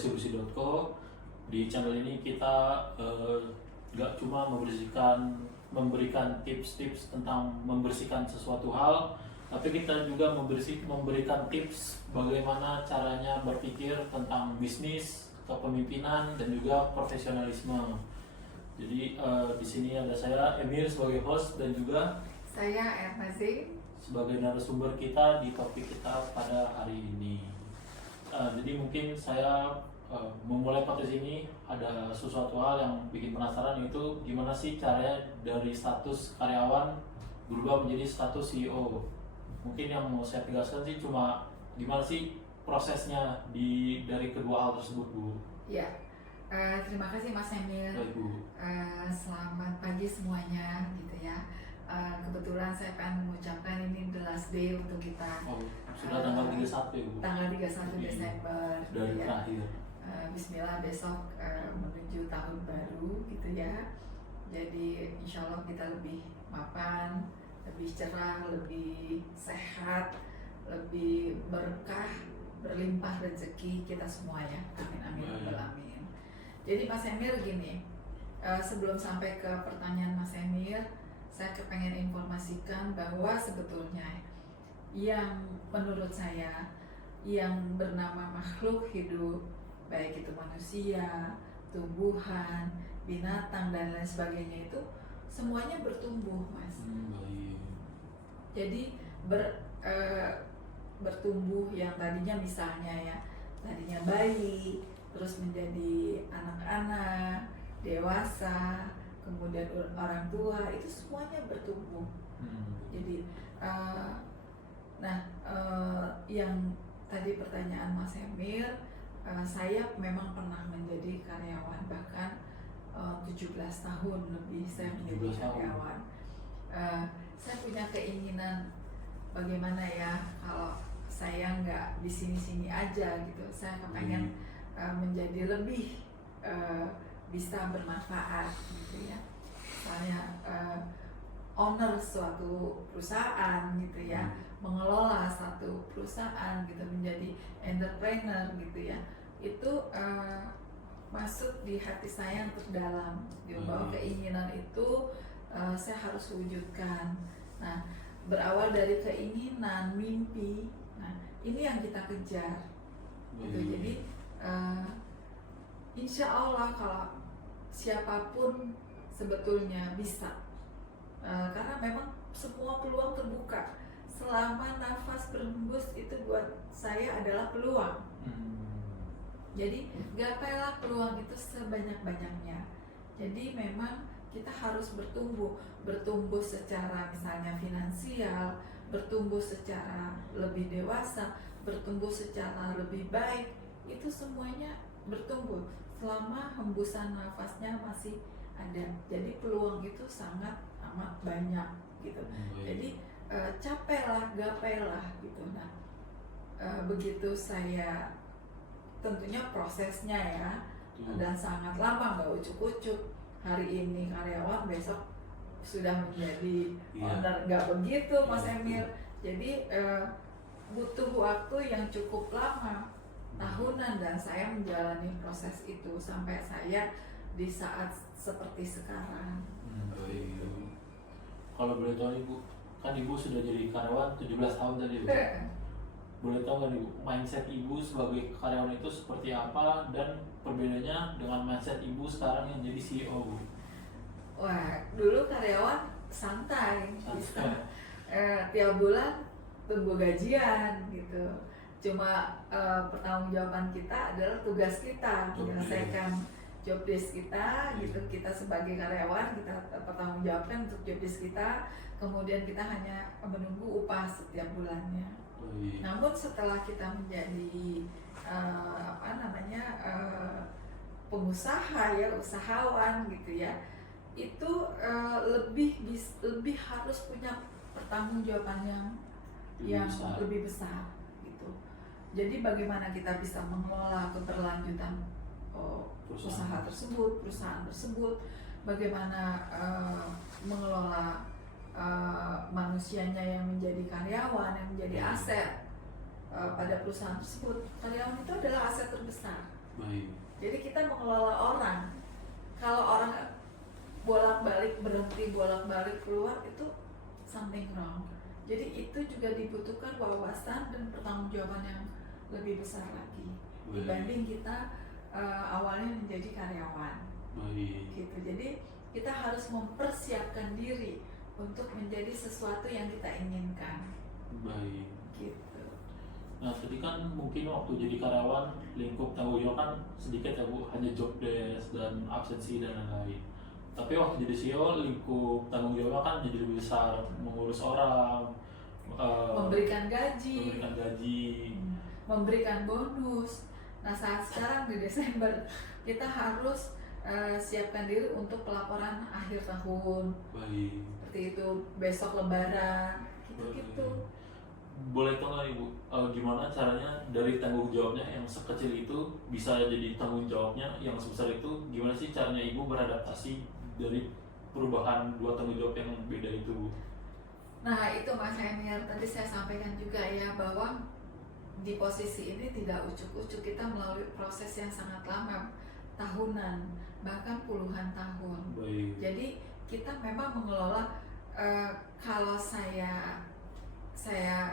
bersih-bersih.co. Di channel ini kita nggak cuma memberikan tips-tips tentang membersihkan sesuatu hal, tapi kita juga memberikan tips bagaimana caranya berpikir tentang bisnis, kepemimpinan, dan juga profesionalisme. Jadi di sini ada saya Emir sebagai host dan juga saya Ermazi sebagai narasumber kita di topik kita pada hari ini. Jadi mungkin saya memulai podcast ini ada sesuatu hal yang bikin penasaran, yaitu gimana sih caranya dari status karyawan berubah menjadi status CEO. Mungkin yang mau saya tegaskan sih cuma gimana sih prosesnya dari kedua hal tersebut, Bu. ya. Terima kasih Mas Emil. Baik, Bu. Selamat pagi semuanya gitu ya. Kebetulan saya akan mengucapkan ini the last day untuk kita. Sudah tanggal 31 ya, Bu. Tanggal 31 Desember Dari gitu ya. terakhir. Bismillah besok menuju tahun baru gitu ya. Jadi insya Allah kita lebih mapan, lebih cerah, lebih sehat, lebih berkah, berlimpah rezeki kita semua ya. Amin amin rabbal alamin. Jadi Mas Emir gini, sebelum sampai ke pertanyaan Mas Emir, saya kepengen informasikan bahwa sebetulnya yang menurut saya yang bernama makhluk hidup, baik itu manusia, tumbuhan, binatang dan lain sebagainya itu semuanya bertumbuh, Mas. Baik. Jadi bertumbuh yang tadinya misalnya ya, tadinya bayi, terus menjadi anak-anak, dewasa, kemudian orang tua, itu semuanya bertumbuh. Jadi yang tadi pertanyaan Mas Emil, saya memang pernah menjadi karyawan, bahkan 17 tahun lebih saya menjadi karyawan. Saya punya keinginan bagaimana ya kalau saya nggak di sini-sini aja gitu. Saya kepengen menjadi lebih bisa bermanfaat gitu ya. Misalnya owner suatu perusahaan gitu ya, mengelola satu perusahaan gitu, menjadi entrepreneur gitu ya. Itu masuk di hati saya yang terdalam gitu, bahwa keinginan itu saya harus wujudkan. Nah, berawal dari keinginan, mimpi, nah ini yang kita kejar gitu. Jadi insya Allah kalau siapapun sebetulnya bisa, karena memang semua peluang terbuka. Selama nafas berhembus itu buat saya adalah peluang. Jadi gapailah peluang itu sebanyak-banyaknya. Jadi memang kita harus bertumbuh secara misalnya finansial, bertumbuh secara lebih dewasa, bertumbuh secara lebih baik. Itu semuanya bertumbuh selama hembusan nafasnya masih ada. Jadi peluang itu sangat amat banyak gitu. Jadi capailah, gapailah gitu. Nah, begitu saya, tentunya prosesnya ya, dan sangat lama, nggak ucuk-ucuk. Hari ini karyawan, besok sudah menjadi owner, nggak begitu Mas Emil. Jadi butuh waktu yang cukup lama, tahunan, dan saya menjalani proses itu sampai saya di saat seperti sekarang. Kalau boleh tahu Ibu, kan Ibu sudah jadi karyawan 17 tahun tadi, Bu. Boleh tahu nggak Ibu, mindset Ibu sebagai karyawan itu seperti apa, dan perbedaannya dengan mindset Ibu sekarang yang jadi CEO, Bu? Wah, dulu karyawan santai. Bisa tiap bulan tunggu gajian gitu. Cuma pertanggungjawaban kita adalah tugas kita menyelesaikan job desk kita gitu. Kita sebagai karyawan kita pertanggungjawabkan untuk job desk kita, kemudian kita hanya menunggu upah setiap bulannya. Namun setelah kita menjadi pengusaha ya, usahawan gitu ya, itu lebih harus punya pertanggungjawaban yang lebih besar gitu. Jadi bagaimana kita bisa mengelola keberlanjutan perusahaan tersebut, bagaimana mengelola manusianya yang menjadi karyawan, yang menjadi aset pada perusahaan tersebut. Karyawan itu adalah aset terbesar Baik. Jadi kita mengelola orang. Kalau orang bolak-balik berhenti, bolak-balik keluar, itu something wrong. Jadi itu juga dibutuhkan wawasan dan pertanggungjawaban yang lebih besar lagi dibanding kita awalnya menjadi karyawan. Baik. Gitu. Jadi kita harus mempersiapkan diri untuk menjadi sesuatu yang kita inginkan. Baik. Gitu. Nah, tadi kan mungkin waktu jadi karyawan lingkup tanggung jawab kan sedikit ya Bu, hanya job desk dan absensi dan lain-lain. Tapi waktu jadi CEO lingkup tanggung jawabnya kan jadi lebih besar, mengurus orang, Memberikan gaji, gaji. memberikan bonus. Nah, saat sekarang di Desember kita harus siapkan diri untuk pelaporan akhir tahun. Baik. Seperti itu, besok Lebaran, gitu-gitu. Boleh tahu nggak Ibu, gimana caranya dari tanggung jawabnya yang sekecil itu bisa jadi tanggung jawabnya yang sebesar itu? Gimana sih caranya Ibu beradaptasi dari perubahan dua tanggung jawab yang beda itu, Bu? Nah, itu Mas Emir, tadi saya sampaikan juga ya, bahwa di posisi ini tidak ucuk-ucuk, kita melalui proses yang sangat lama, tahunan, bahkan puluhan tahun. Baik. Jadi kita memang mengelola, kalau saya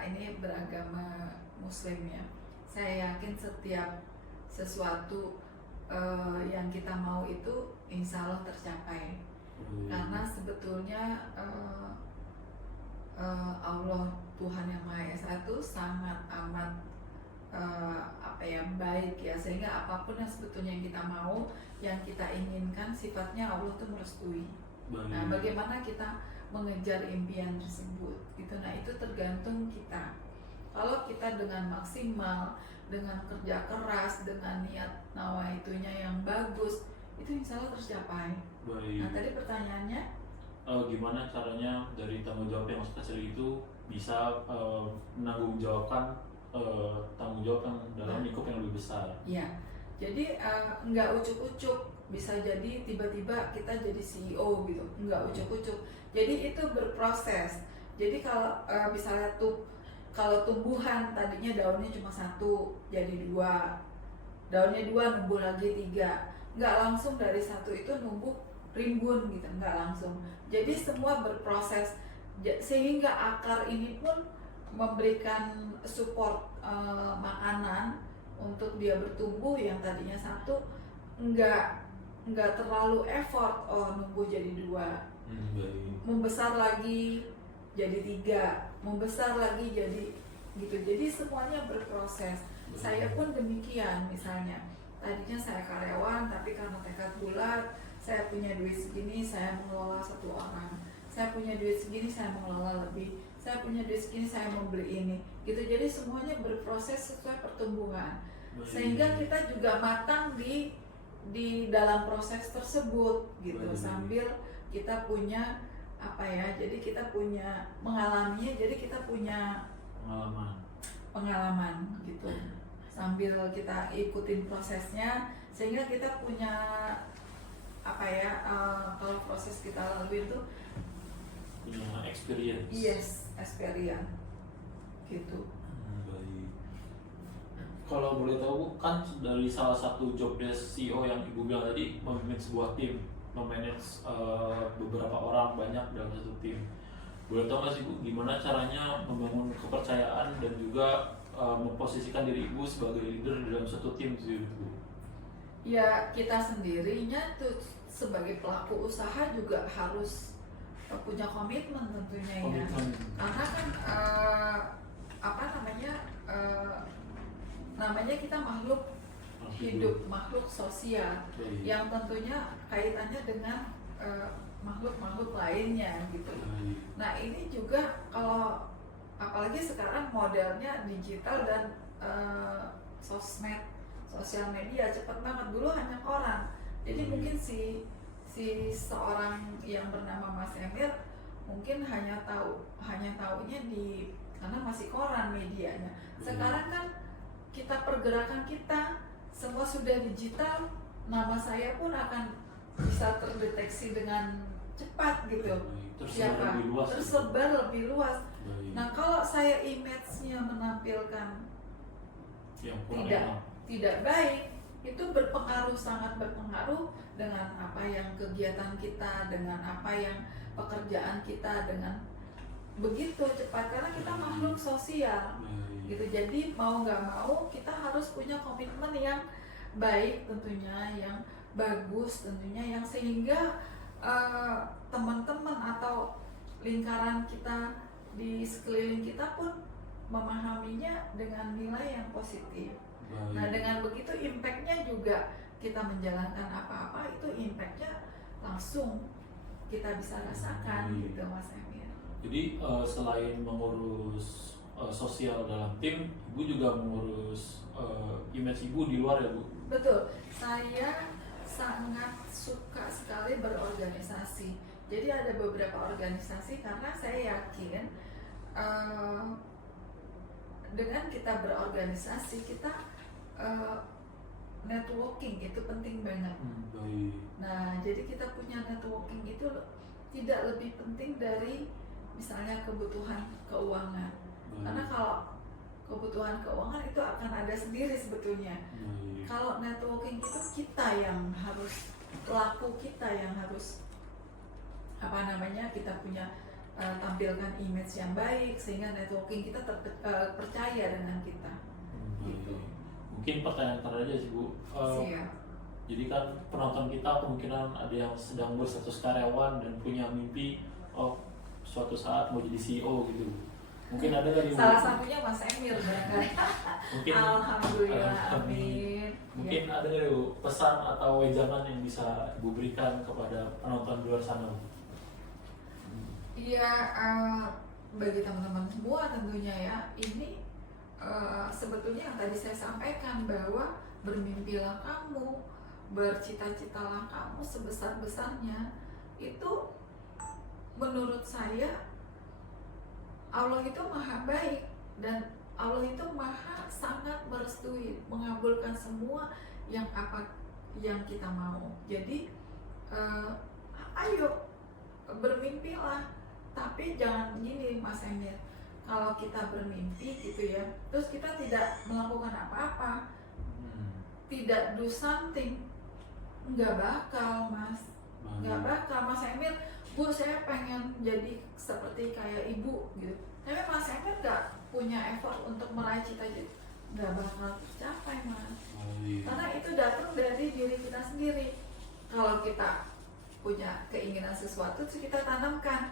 ini beragama Muslim ya, saya yakin setiap sesuatu yang kita mau itu insya Allah tercapai. Karena sebetulnya Allah Tuhan yang Maha Esa itu sangat amat baik ya, sehingga apapun yang sebetulnya kita mau, yang kita inginkan, sifatnya Allah tuh merestui. Nah, bagaimana kita mengejar impian tersebut gitu. Nah, itu tergantung kita. Kalau kita dengan maksimal, dengan kerja keras, dengan niat nawaitunya yang bagus, itu insya Allah tercapai. Baik. Nah, tadi pertanyaannya, gimana caranya dari tanggung jawab yang kecil itu bisa menanggung jawabkan tanggung jawab yang dalam lingkup yang lebih besar? ya, jadi nggak ucuk-ucuk, bisa jadi tiba-tiba kita jadi CEO gitu, nggak ucuk-ucuk. Jadi itu berproses. Jadi kalau misalnya kalau tumbuhan tadinya daunnya cuma satu jadi dua, daunnya dua numbuh lagi tiga, nggak langsung dari satu itu numbuh rimbun gitu, nggak langsung. Jadi semua berproses, sehingga akar ini pun memberikan support makanan untuk dia bertumbuh. Yang tadinya satu nggak terlalu effort, numbuh jadi dua, membesar lagi jadi tiga, membesar lagi jadi gitu. Jadi semuanya berproses. Saya pun demikian, misalnya tadinya saya karyawan, tapi karena tekad bulat, saya punya duit segini, saya mengelola satu orang. Saya punya duit segini, saya mengelola lebih. Saya punya duit segini, saya mau beli ini. Gitu. Jadi semuanya berproses sesuai pertumbuhan. Sehingga kita juga matang di dalam proses tersebut gitu. Sambil kita punya jadi kita punya mengalaminya, jadi kita punya pengalaman gitu. Sambil kita ikutin prosesnya, sehingga kita punya kalau proses kita lalui itu punya experience. Yes, experience gitu. Baik. Kalau boleh tahu, kan dari salah satu job desk CEO yang Ibu bilang tadi, memanage sebuah tim, memanage beberapa orang banyak dalam satu tim. Boleh tahu nggak sih Bu, gimana caranya membangun kepercayaan dan juga memposisikan diri Ibu sebagai leader dalam satu tim sih Bu? Ya, kita sendirinya tuh sebagai pelaku usaha juga harus punya komitmen tentunya ya. Karena kan namanya kita makhluk hidup, makhluk sosial, yang tentunya kaitannya dengan makhluk-makhluk lainnya gitu. Nah, ini juga kalau apalagi sekarang modelnya digital dan sosmed, sosial media cepat banget. Dulu hanya koran. Jadi mungkin si seorang yang bernama Mas Emir mungkin hanya taunya karena masih koran medianya. Sekarang kan kita pergerakan kita semua sudah digital, nama saya pun akan bisa terdeteksi dengan cepat gitu. Tersebar lebih luas. Nah, kalau saya image-nya menampilkan tidak baik, itu berpengaruh, sangat berpengaruh dengan apa yang kegiatan kita, dengan apa yang pekerjaan kita, dengan begitu cepat karena kita makhluk sosial gitu. Jadi mau nggak mau kita harus punya komitmen yang baik tentunya, yang bagus tentunya, yang sehingga teman-teman atau lingkaran kita di sekeliling kita pun memahaminya dengan nilai yang positif. Nah dengan begitu impactnya juga, kita menjalankan apa-apa itu impactnya langsung kita bisa rasakan gitu Mas Emir. Jadi selain mengurus sosial dalam tim, Ibu juga mengurus image Ibu di luar ya Bu? Betul, saya sangat suka sekali berorganisasi. Jadi ada beberapa organisasi karena saya yakin dengan kita berorganisasi kita networking itu penting banget. Nah jadi kita punya networking itu tidak lebih penting dari misalnya kebutuhan keuangan. Karena kalau kebutuhan keuangan itu akan ada sendiri sebetulnya. Kalau networking itu kita yang harus, pelaku kita yang harus kita punya tampilkan image yang baik sehingga networking kita percaya dengan kita. Gitu. Mungkin pertanyaan terakhir aja sih Bu. Jadi kan penonton kita kemungkinan ada yang sedang berstatus karyawan dan punya mimpi suatu saat mau jadi CEO gitu. Mungkin ada dari salah satunya Mas Emir barangkali. Mungkin alhamdulillah, amin. Mungkin ada dari pesan atau wejangan yang bisa Ibu berikan kepada penonton di luar sana. Iya, bagi teman-teman semua tentunya ya, ini sebetulnya yang tadi saya sampaikan bahwa bermimpilah kamu, bercita-citalah kamu sebesar-besarnya. Itu menurut saya Allah itu maha baik dan Allah itu maha sangat merestui, mengabulkan semua yang kita mau. Jadi ayo bermimpilah, tapi jangan gini Mas Emir, kalau kita bermimpi gitu ya, terus kita tidak melakukan apa-apa, tidak do something, nggak bakal Mas, nggak bakal. Mas Emir, Bu saya pengen jadi seperti kayak ibu gitu, tapi Mas Emir nggak punya effort untuk meraih cita-cita, nggak bakal tercapai Mas. Karena itu datang dari diri kita sendiri. Kalau kita punya keinginan sesuatu, terus kita tanamkan,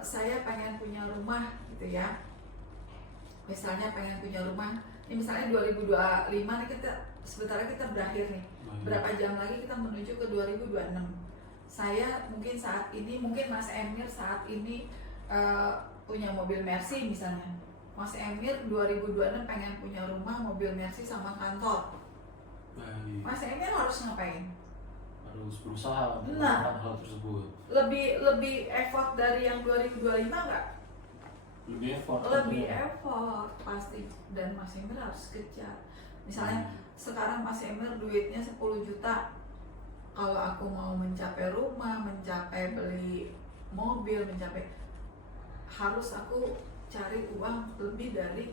saya pengen punya rumah gitu ya, misalnya pengen punya rumah, ini misalnya 2025 nih, sebentar kita berakhir nih, berapa jam lagi kita menuju ke 2026. Saya mungkin saat ini, mungkin Mas Emir saat ini punya mobil Mercy misalnya. Mas Emir 2026 pengen punya rumah, mobil Mercy sama kantor. Mas Emir harus ngapain? Harus berusaha untuk melakukan hal tersebut. Lebih effort dari yang 2025 nggak? Lebih effort pasti, dan Mas Emir harus kejar. Misalnya sekarang Mas Emir duitnya 10 juta. Kalau aku mau mencapai rumah, mencapai beli mobil, harus aku cari uang lebih dari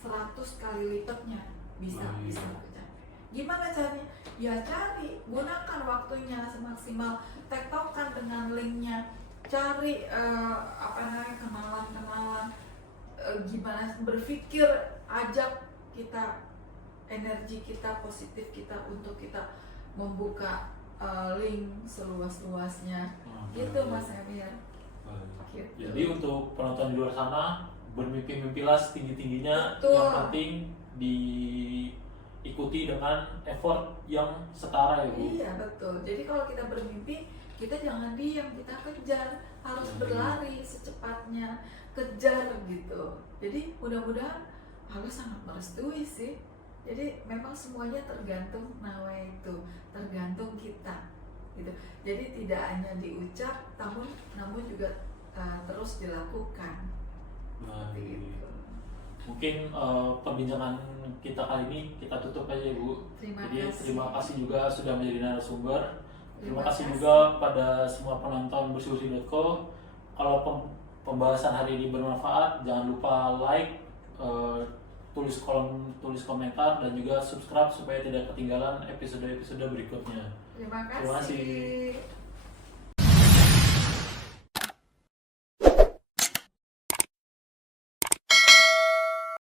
100 kali lipatnya, bisa kecapai. Gimana caranya? Ya cari, gunakan waktunya semaksimal, tektokan dengan linknya, cari kenalan-kenalan, gimana berpikir, ajak kita, energi kita, positif kita untuk kita membuka link seluas-luasnya, gitu Mas Emir. Gitu. Jadi untuk penonton di luar sana, bermimpi-mimpilah setinggi-tingginya. Betul. Yang penting diikuti dengan effort yang setara ya Bu. Iya betul. Jadi kalau kita bermimpi, kita jangan diam, kita kejar, harus berlari secepatnya, kejar gitu. Jadi mudah-mudahan Allah sangat merestui sih. Jadi memang semuanya tergantung nawaitu, tergantung kita gitu. Jadi tidak hanya diucap, namun juga terus dilakukan. Gitu. Mungkin perbincangan kita kali ini kita tutup aja Bu. Terima kasih juga sudah menjadi narasumber. Terima kasih juga pada semua penonton bersikusi.co. Kalau pembahasan hari ini bermanfaat, jangan lupa like, tulis komentar dan juga subscribe supaya tidak ketinggalan episode-episode berikutnya. Terima Terima kasih. kasih.